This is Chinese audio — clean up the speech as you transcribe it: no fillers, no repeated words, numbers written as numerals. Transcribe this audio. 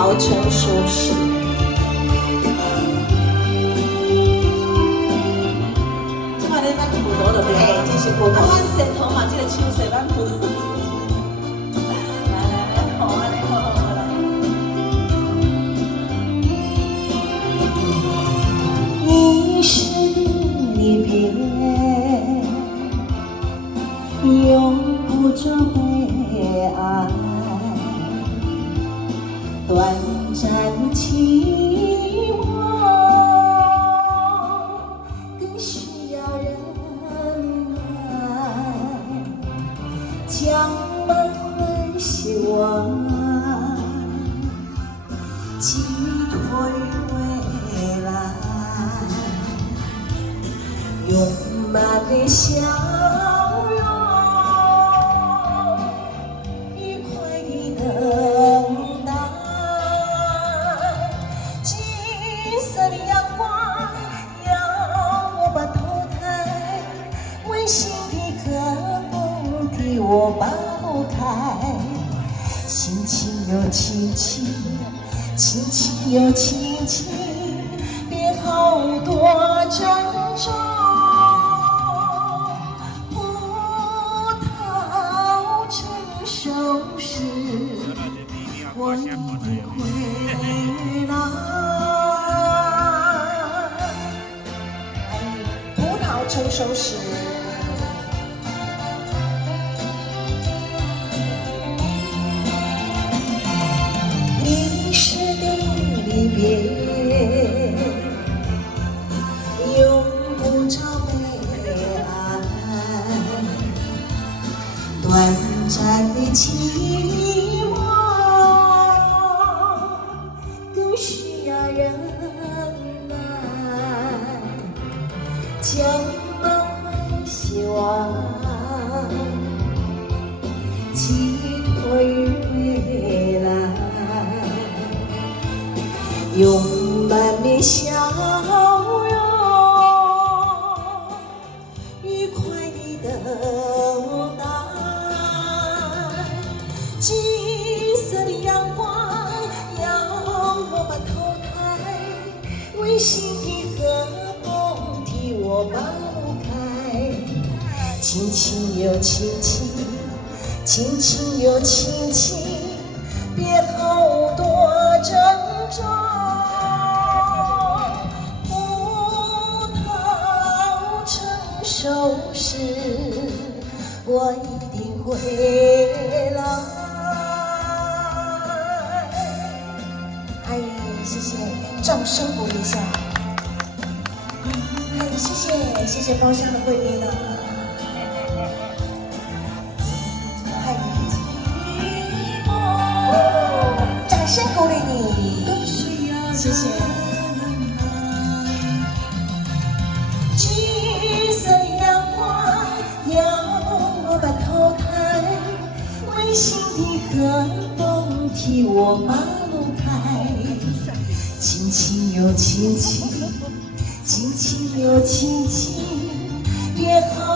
桃成熟时。即摆咧咱葡萄就对，这是葡萄。阮舌头嘛，这个手势咱葡萄。来来来，好，安尼好好好来。你是离别，永不做悲哀，短暂的期望，更需要忍耐，将满怀希望寄托于未来。用满的笑容，愉快的等待。金色的阳光要我把头抬，温馨的歌梦替我把路开。轻轻又轻轻，轻轻又轻轻，别好多珍重。我一定回来。葡萄成熟时，你是的离别，永不着悲哀，短暂的期望。需要忍耐，将满怀希望寄托于未来，用满面笑容，愉快地等待。金色的阳光我把头抬，温馨的歌梦替我把路开。轻轻又轻轻，轻轻又轻轻，别好多珍重。葡萄成熟时，我一定回来。谢谢，掌声鼓励一下。谢谢包厢的贵宾了。掌声鼓励你，谢谢。橘色的阳光要我把头抬，温馨的歌梦替我把路开。轻轻又轻轻，轻轻又轻轻，别好。